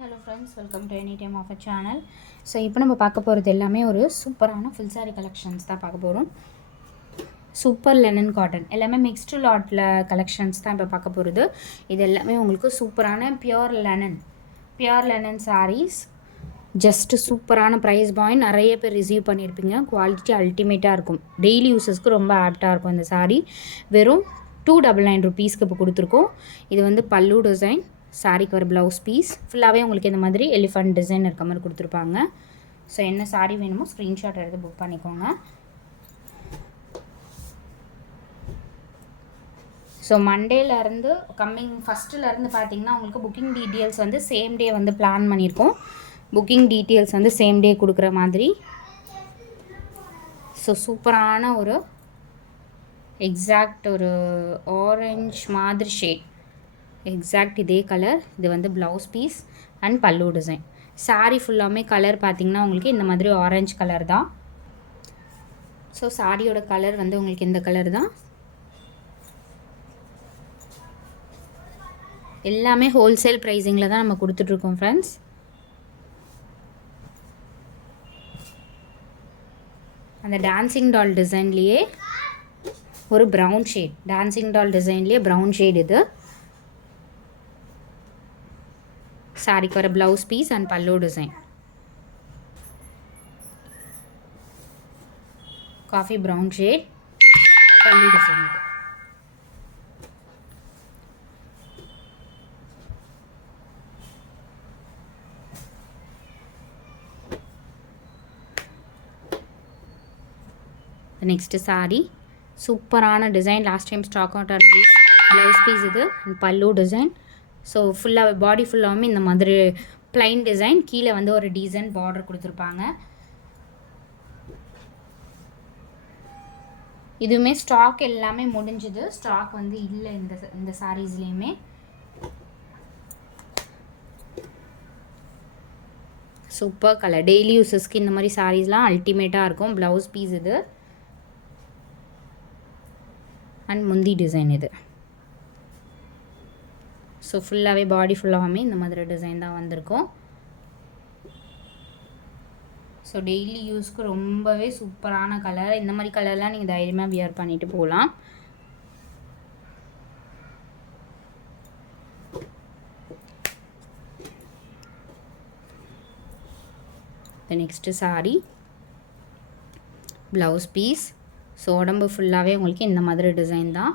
Hello friends, welcome to Anytime Offer channel. So இப்போ நம்ம பார்க்க போகிறது எல்லாமே ஒரு சூப்பரான ஃபுல் சாரி கலெக்ஷன்ஸ் தான் பார்க்க போகிறோம். சூப்பர் லெனன் காட்டன் எல்லாமே மிக்ஸ்டு லாட்டில் கலெக்ஷன்ஸ் தான் இப்போ பார்க்க போகிறது. இது எல்லாமே உங்களுக்கு சூப்பரான பியோர் லெனன் சாரீஸ். ஜஸ்ட்டு சூப்பரான ப்ரைஸ் பாயிண்ட், நிறைய பேர் ரிசீவ் பண்ணியிருப்பீங்க. குவாலிட்டி அல்டிமேட்டாக இருக்கும், டெய்லி யூஸஸ்க்கு ரொம்ப ஆப்டாக இருக்கும். இந்த சாரீ வெறும் 299 rupeesக்கு இப்போ கொடுத்துருக்கோம். இது வந்து பல்லு டிசைன், சாரிக்கு வர ப்ளவுஸ் பீஸ் ஃபுல்லாகவே உங்களுக்கு இந்த மாதிரி எலிஃபண்ட் டிசைன் இருக்க மாதிரி கொடுத்துருப்பாங்க. ஸோ என்ன சாரீ வேணுமோ ஸ்க்ரீன்ஷாட் எடுத்து புக் பண்ணிக்கோங்க. ஸோ மண்டேலேருந்து கம்மிங் ஃபஸ்ட்டுலேருந்து பார்த்தீங்கன்னா உங்களுக்கு புக்கிங் டீட்டெயில்ஸ் வந்து சேம் டே வந்து பிளான் பண்ணியிருக்கோம். புக்கிங் டீட்டெயில்ஸ் வந்து சேம் டே கொடுக்குற மாதிரி. ஸோ சூப்பரான ஒரு எக்ஸாக்ட் ஒரு ஆரஞ்ச் மாதிரி ஷேட், எக்ஸாக்ட் இதே கலர். இது வந்து blouse piece and pallu design. Sari ஃபுல்லாமே கலர் பார்த்திங்கன்னா உங்களுக்கு இந்த மாதிரி ஆரஞ்ச் கலர் தான். ஸோ சாரியோட கலர் வந்து உங்களுக்கு இந்த கலர் தான். எல்லாமே ஹோல்சேல் ப்ரைஸிங்கில் தான் நம்ம கொடுத்துட்ருக்கோம் ஃப்ரெண்ட்ஸ். அந்த டான்சிங் டால் டிசைன்லேயே ஒரு ப்ரௌன் ஷேட், டான்சிங் டால் டிசைன்லேயே ப்ரௌன் ஷேட். இது சாரிக்கு வர blouse piece and pallu design. Coffee brown shade, pallu design. இது நெக்ஸ்ட்டு சாரீ சூப்பரான design. Last time stock out ஆன பீஸ், ப்ளவுஸ் பீஸ் இது அண்ட் பல்லு டிசைன். ஸோ ஃபுல்லாக பாடி ஃபுல்லாகவுமே இந்த மாதிரி ப்ளைன் டிசைன், கீழே வந்து ஒரு டிசைன் பார்டர் கொடுத்துருப்பாங்க. இதுவுமே ஸ்டாக் எல்லாமே முடிஞ்சுது, ஸ்டாக் வந்து இல்லை இந்த சாரீஸ்லேயுமே. சூப்பர் கலர், டெய்லி யூஸஸ்க்கு இந்த மாதிரி சாரீஸ்லாம் அல்டிமேட்டாக இருக்கும். ப்ளவுஸ் பீஸ் இது அண்ட் முந்தி டிசைன் இது. ஸோ ஃபுல்லாகவே பாடி ஃபுல்லாகவே இந்த மாதிரி டிசைன் தான் வந்திருக்கும். ஸோ டெய்லி யூஸ்க்கு ரொம்பவே சூப்பரான கலர். இந்த மாதிரி கலர்லாம் நீங்கள் தைரியமாக வியர் பண்ணிவிட்டு போகலாம். Next sari blouse piece. So உடம்பு ஃபுல்லாகவே உங்களுக்கு இந்த மாதிரி டிசைன் தான்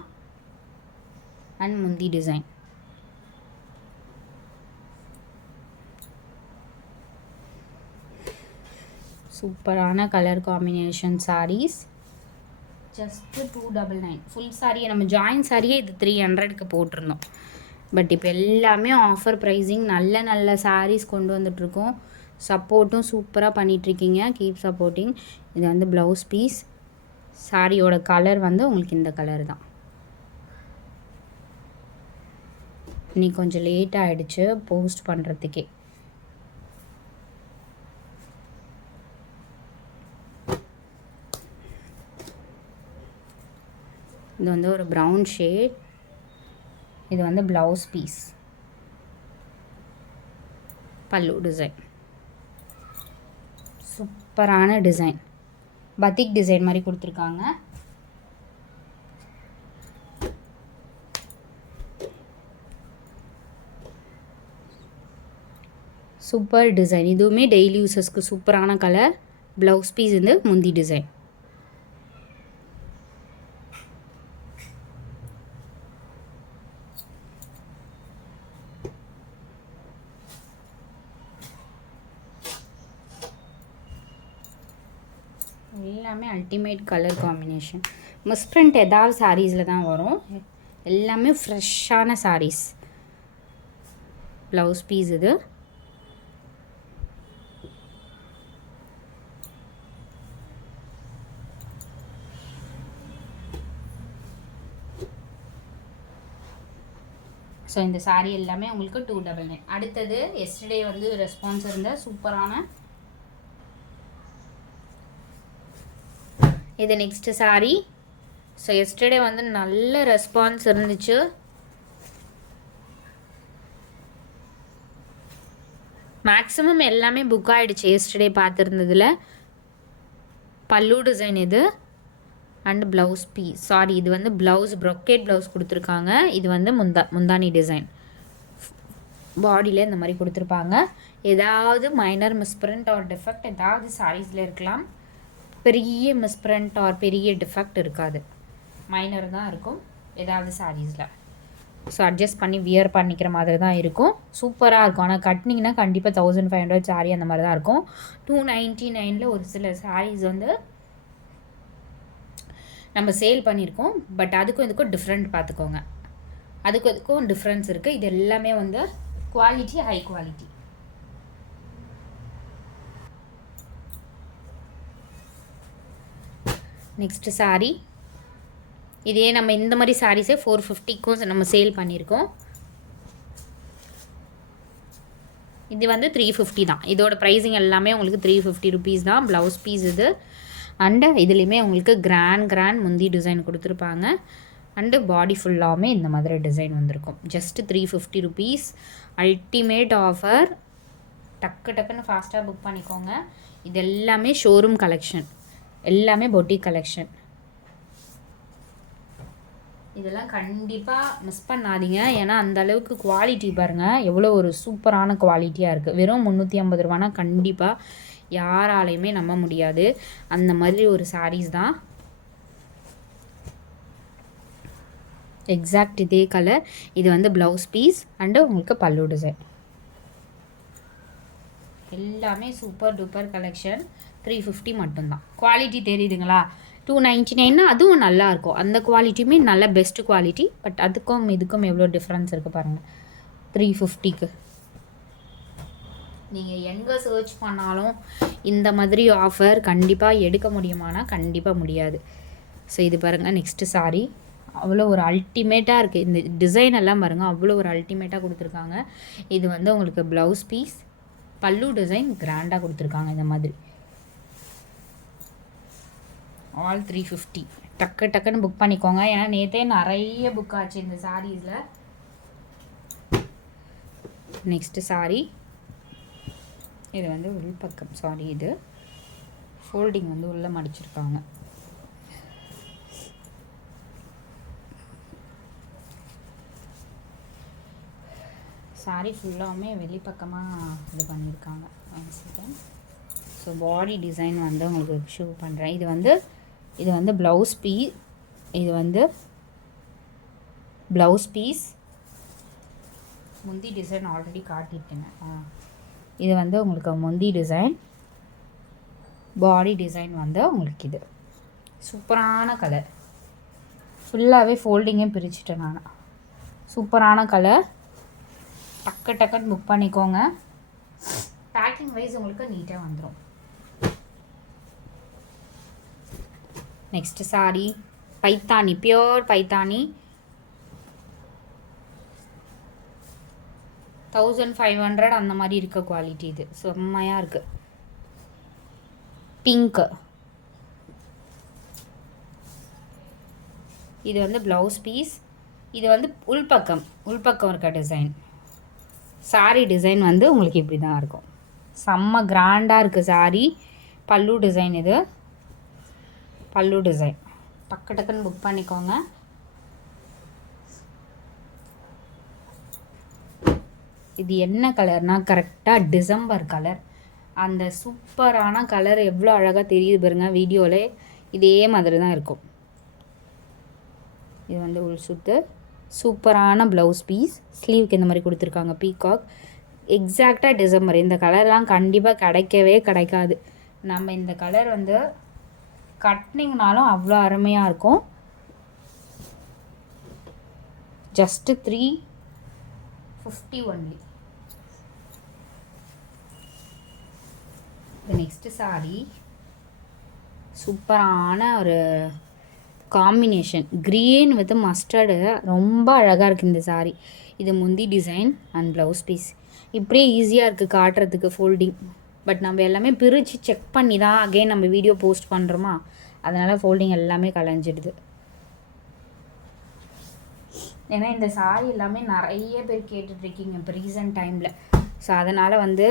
அண்ட் முந்தி டிசைன். சூப்பரான colour combination saris. Just 299. Full சாரியை நம்ம ஜாயின் சாரியே இது 300க்கு போட்டிருந்தோம். பட் இப்போ எல்லாமே ஆஃபர் ப்ரைஸிங், நல்ல சாரீஸ் கொண்டு வந்துட்ருக்கோம். சப்போர்ட்டும் சூப்பராக பண்ணிகிட்ருக்கீங்க. Keep supporting. இது வந்து ப்ளவுஸ் பீஸ். சாரியோட கலர் வந்து உங்களுக்கு இந்த கலர் தான். இன்னைக்கு கொஞ்சம் லேட் ஆகிடுச்சு போஸ்ட் பண்ணுறதுக்கே. இது வந்து ஒரு ப்ரௌன் ஷேட். இது வந்து ப்ளவுஸ் பீஸ், பல்லு டிசைன். சூப்பரான டிசைன், பத்திக் டிசைன் மாதிரி கொடுத்துருக்காங்க. Super design. இதுவுமே டெய்லி யூஸஸ்க்கு சூப்பரான கலர். ப்ளவுஸ் பீஸ் வந்து முந்தி டிசைன். எல்லாமே அல்டிமேட் கலர் காம்பினேஷன். மிஸ்பிரிண்ட் ஏதாவது சாரீஸில் தான் வரும். எல்லாமே ஃப்ரெஷ்ஷான சாரீஸ். ப்ளவுஸ் பீஸ் இது. ஸோ இந்த சாரீ எல்லாமே உங்களுக்கு 299. அடுத்தது எஸ்டர்டே வந்து ரெஸ்பான்ஸ் இருந்த சூப்பரான இது நெக்ஸ்ட்டு சாரீ. ஸோ எஸ்டர்டே வந்து நல்ல ரெஸ்பான்ஸ் இருந்துச்சு. மேக்ஸிமம் எல்லாமே புக் ஆகிடுச்சு எஸ்டர்டே பார்த்துருந்ததில். பல்லு டிசைன் இது அண்ட் ப்ளவுஸ் பீஸ். சாரி, இது வந்து ப்ளவுஸ் ப்ரொக்கேட் ப்ளவுஸ் கொடுத்துருக்காங்க. இது வந்து முந்தானி டிசைன். பாடியில் இந்த மாதிரி கொடுத்துருப்பாங்க. ஏதாவது மைனர் மிஸ்பிரிண்ட் ஆர் டிஃபெக்ட் ஏதாவது சாரீஸில் இருக்கலாம். பெரிய மிஸ்பிரிண்ட் ஆர் பெரிய டிஃபெக்ட் இருக்காது, மைனர் தான் இருக்கும் ஏதாவது சாரீஸில். ஸோ அட்ஜஸ்ட் பண்ணி வியர் பண்ணிக்கிற மாதிரி தான் இருக்கும். சூப்பராக இருக்கும். ஆனால் கட்டினீங்கன்னா கண்டிப்பாக 1500 சாரீ அந்த மாதிரி தான் இருக்கும். 299 ஒரு சில சாரீஸ் வந்து நம்ம சேல் பண்ணியிருக்கோம். பட் அதுக்கும் இதுக்கும் டிஃப்ரெண்ட் பார்த்துக்கோங்க. அதுக்கும் டிஃப்ரென்ஸ் இருக்குது. இது எல்லாமே வந்து quality, high quality. Next sari. இதே நம்ம இந்த மாதிரி சாரீஸே 450க்கும் நம்ம சேல் பண்ணியிருக்கோம். இது வந்து 350 தான். இதோட ப்ரைஸிங் எல்லாமே உங்களுக்கு 350 ருபீஸ் தான். ப்ளவுஸ் பீஸ் இது. அண்டு இதுலேயுமே உங்களுக்கு கிராண்ட் முந்தி டிசைன் கொடுத்துருப்பாங்க. அண்டு பாடி ஃபுல்லாமே இந்த மாதிரி டிசைன் வந்திருக்கும். Just 350 rupees. Ultimate offer. டக்குன்னு ஃபாஸ்ட்டாக புக் பண்ணிக்கோங்க. இது எல்லாமே ஷோரூம் கலெக்ஷன், எல்லாமே பொட்டிக் கலெக்ஷன். இதெல்லாம் கண்டிப்பாக மிஸ் பண்ணாதீங்க. ஏன்னா அந்தளவுக்கு குவாலிட்டி பாருங்கள் எவ்வளோ ஒரு சூப்பரான குவாலிட்டியாக இருக்குது. வெறும் 350 ரூபானா கண்டிப்பாக யாராலையுமே நம்ப முடியாது. அந்த மாதிரி ஒரு சாரீஸ் தான். எக்ஸாக்ட் இதே கலர். இது வந்து ப்ளவுஸ் பீஸ் அண்டு உங்களுக்கு பல்லு டிசைன். எல்லாமே சூப்பர் டூப்பர் கலெக்ஷன். 350 மட்டும்தான். குவாலிட்டி தெரியுதுங்களா? 299 அதுவும் நல்லாயிருக்கும். அந்த குவாலிட்டியுமே நல்ல பெஸ்ட் குவாலிட்டி. பட் அதுக்கும் இதுக்கும் எவ்வளோ டிஃப்ரென்ஸ் இருக்குது பாருங்கள். 350க்கு நீங்கள் எங்கே சர்ச் பண்ணாலும் இந்த மாதிரி ஆஃபர் கண்டிப்பாக எடுக்க முடியுமானா கண்டிப்பாக முடியாது. ஸோ இது பாருங்கள் நெக்ஸ்ட்டு சாரீ. அவ்வளோ ஒரு அல்டிமேட்டாக இருக்குது. இந்த டிசைன் எல்லாம் பாருங்கள் அவ்வளோ ஒரு அல்டிமேட்டாக கொடுத்துருக்காங்க. இது வந்து உங்களுக்கு ப்ளவுஸ் பீஸ், பல்லு டிசைன் கிராண்டாக கொடுத்துருக்காங்க இந்த மாதிரி. ஆல் 350. டக்குன்னு புக் பண்ணிக்கோங்க. ஏன்னா நேற்றே நிறைய புக் ஆச்சு இந்த சாரீஸில். நெக்ஸ்ட்டு சாரீ. இது வந்து உள்பக்கம். சாரி, இது ஃபோல்டிங் வந்து உள்ளே மடிச்சிருக்காங்க. சாரீ ஃபுல்லாமே வெளிப்பக்கமாக இது பண்ணியிருக்காங்க. ஸோ பாடி டிசைன் வந்து உங்களுக்கு ஷோ பண்ணுறேன். இது வந்து ப்ளவுஸ் பீஸ். இது வந்து ப்ளவுஸ் பீஸ். முந்தி டிசைன் ஆல்ரெடி காட்டியிருக்கேங்க. இது வந்து உங்களுக்கு முந்தி டிசைன். பாடி டிசைன் வந்து உங்களுக்கு இது சூப்பரான கலர். ஃபுல்லாகவே ஃபோல்டிங்கே பிரிச்சுட்டேன் நான். சூப்பரான கலர். டக்குன்னு புக் பண்ணிக்கோங்க. பேக்கிங் வைஸ் உங்களுக்கு நீட்டாக வந்துடும். நெக்ஸ்ட்டு சாரீ. பைத்தானி, பியோர் பைத்தானி. 1500 அந்த மாதிரி இருக்க குவாலிட்டி. இது செம்மையாக இருக்குது. பிங்க்கு. இது வந்து ப்ளவுஸ் பீஸ். இது வந்து உள்பக்கம் இருக்க டிசைன். சாரீ டிசைன் வந்து உங்களுக்கு இப்படி தான் இருக்கும். செம்ம கிராண்டாக இருக்குது சாரீ. பல்லு டிசைன். இது பல்லு டிசைன். டக்குன்னு புக் பண்ணிக்கோங்க. இது என்ன கலர்னால் கரெக்டாக டிசம்பர் கலர். அந்த சூப்பரான கலர் எவ்வளோ அழகாக தெரியுது பாருங்க வீடியோவில். இதே மாதிரி தான் இருக்கும். இது வந்து உள் சுத்து. சூப்பரான ப்ளவுஸ் பீஸ். ஸ்லீவுக்கு இந்த மாதிரி கொடுத்துருக்காங்க பீகாக். எக்ஸாக்டாக டிசம்பர். இந்த கலர்லாம் கண்டிப்பாக கிடைக்காது. நம்ம இந்த கலர் வந்து கட்டினீங்கனாலும் அவ்வளோ அருமையாக இருக்கும். Just 350 only. நெக்ஸ்ட்டு சாரீ. சூப்பரான ஒரு காம்பினேஷன். Green with mustard. ரொம்ப அழகாக இருக்குது இந்த சாரீ. இது முந்தி டிசைன் அண்ட் ப்ளவுஸ் பீஸ். இப்படியே ஈஸியாக இருக்குது காட்டுறதுக்கு ஃபோல்டிங். பட் நம்ம எல்லாமே பிரித்து செக் பண்ணி தான் அகைன் நம்ம வீடியோ போஸ்ட் பண்ணுறோமா, அதனால் ஃபோல்டிங் எல்லாமே கலைஞ்சிடுது. ஏன்னா இந்த சாரீ எல்லாமே நிறைய பேர் கேட்டுட்ருக்கீங்க இப்போ ரீசன்ட் டைமில். ஸோ அதனால் வந்து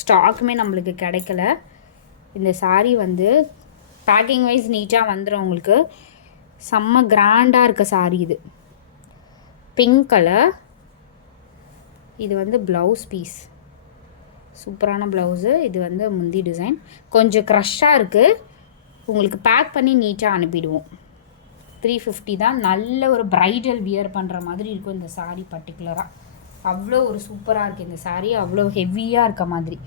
ஸ்டாக்குமே நம்மளுக்கு கிடைக்கல. இந்த saree வந்து பேக்கிங் வைஸ் நீட்டாக வந்துடும் உங்களுக்கு. செம்ம கிராண்டாக இருக்க saree இது. Pink colour. இது வந்து ப்ளவுஸ் பீஸ். சூப்பரான ப்ளவுஸு. இது வந்து முந்தி டிசைன். கொஞ்சம் க்ரஷ்ஷாக இருக்குது. உங்களுக்கு பேக் பண்ணி நீட்டாக அனுப்பிடுவோம். 350 தான். நல்ல ஒரு ப்ரைடல் வியர் பண்ணுற மாதிரி இருக்கும் இந்த saree பர்டிகுலராக. அவ்வளோ ஒரு சூப்பராக இருக்குது இந்த saree. அவ்வளோ ஹெவியாக இருக்க மாதிரி.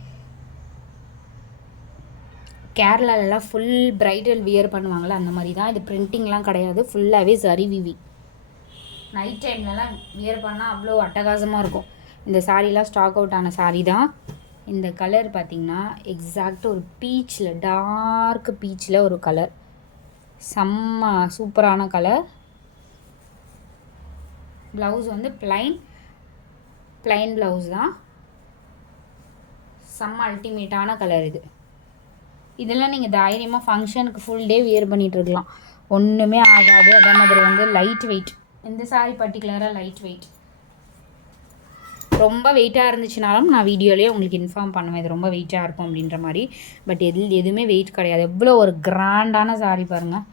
கேரளாலெலாம் ஃபுல் ப்ரைடல் வியர் பண்ணுவாங்களே அந்த மாதிரி தான். இது பிரிண்டிங்லாம் கிடையாது. ஃபுல்லாகவே சரி விவி. நைட் டைம்லலாம் வியர் பண்ணால் அவ்வளோ அட்டகாசமாக இருக்கும். இந்த சாரீலாம் ஸ்டாக் அவுட் ஆன saree தான். இந்த கலர் பார்த்திங்கன்னா எக்ஸாக்ட் ஒரு பீச்சில், டார்க் பீச்சில் ஒரு கலர். செம்ம சூப்பரான கலர். ப்ளவுஸ் வந்து ப்ளைன் ப்ளவுஸ் தான். செம்ம அல்டிமேட்டான கலர் இது. இதெல்லாம் நீங்கள் தைரியமாக ஃபங்க்ஷனுக்கு ஃபுல் டே வியர் பண்ணிகிட்ருக்கலாம். ஒன்றுமே ஆகாது. அதே மாதிரி வந்து லைட் வெயிட். இந்த saree பர்டிகுலராக லைட் வெயிட். ரொம்ப வெயிட்டாக இருந்துச்சுனாலும் நான் வீடியோலேயே உங்களுக்கு இன்ஃபார்ம் பண்ணுவேன் இது ரொம்ப வெயிட்டாக இருக்கும் அப்படின்ற மாதிரி. பட் எதுவுமே வெயிட் கிடையாது. எவ்வளோ ஒரு கிராண்டான saree பாருங்கள்.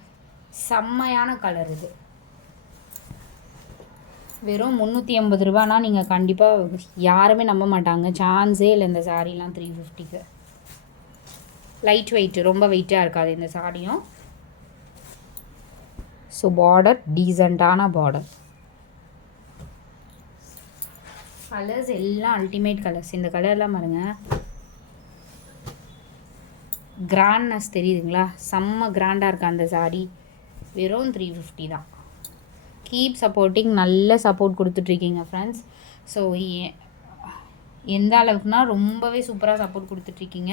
செம்மையான கலர் இது. வெறும் 380 ரூபானா நீங்கள் கண்டிப்பாக யாருமே நம்ப மாட்டாங்க. சான்ஸே இல்லை இந்த சாரீலாம் 350க்கு. லைட் வெயிட், ரொம்ப வெயிட்டாக இருக்காது இந்த சாரியும். ஸோ பார்டர் டீசெண்டான பார்டர். கலர்ஸ் எல்லாம் அல்டிமேட் கலர்ஸ். இந்த கலர்லாம் பாருங்கள். கிராண்ட்னஸ் தெரியுதுங்களா? செம்ம கிராண்டாக இருக்கா அந்த சாரீ. வெறும் 350 தான். Keep supporting. நல்ல சப்போர்ட் கொடுத்துட்ருக்கீங்க ஃப்ரெண்ட்ஸ். ஸோ எந்த அளவுக்குனா ரொம்பவே சூப்பராக சப்போர்ட் கொடுத்துட்ருக்கீங்க.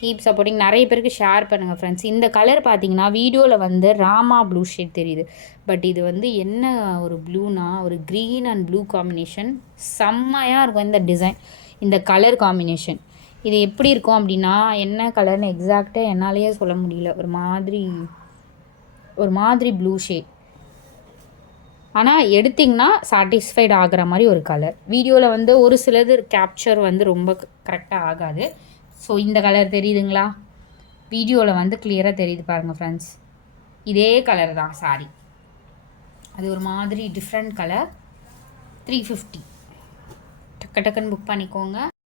Keep supporting. நிறைய பேருக்கு ஷேர் பண்ணுங்கள் ஃப்ரெண்ட்ஸ். இந்த கலர் பார்த்தீங்கன்னா வீடியோவில் வந்து ராமா ப்ளூ ஷேட் தெரியுது. பட் இது வந்து என்ன ஒரு ப்ளூனா, ஒரு க்ரீன் அண்ட் ப்ளூ காம்பினேஷன். செம்மையாக இருக்கும் இந்த டிசைன், இந்த கலர் காம்பினேஷன். இது எப்படி இருக்கும் அப்படின்னா, என்ன கலர்னு எக்ஸாக்டாக என்னாலேயே சொல்ல முடியல. ஒரு மாதிரி ப்ளூ ஷேட். ஆனால் எடுத்திங்கன்னா சாட்டிஸ்ஃபைட் ஆகிற மாதிரி ஒரு கலர். வீடியோவில் வந்து ஒரு சிலது கேப்சர் வந்து ரொம்ப கரெக்டாக ஆகாது. ஸோ இந்த கலர் தெரியுதுங்களா? வீடியோவில் வந்து கிளியராக தெரியுது பாருங்கள் ஃப்ரெண்ட்ஸ். இதே கலர் தான் சாரி. அது ஒரு மாதிரி டிஃப்ரெண்ட் கலர். 350. டக்குன்னு புக் பண்ணிக்கோங்க.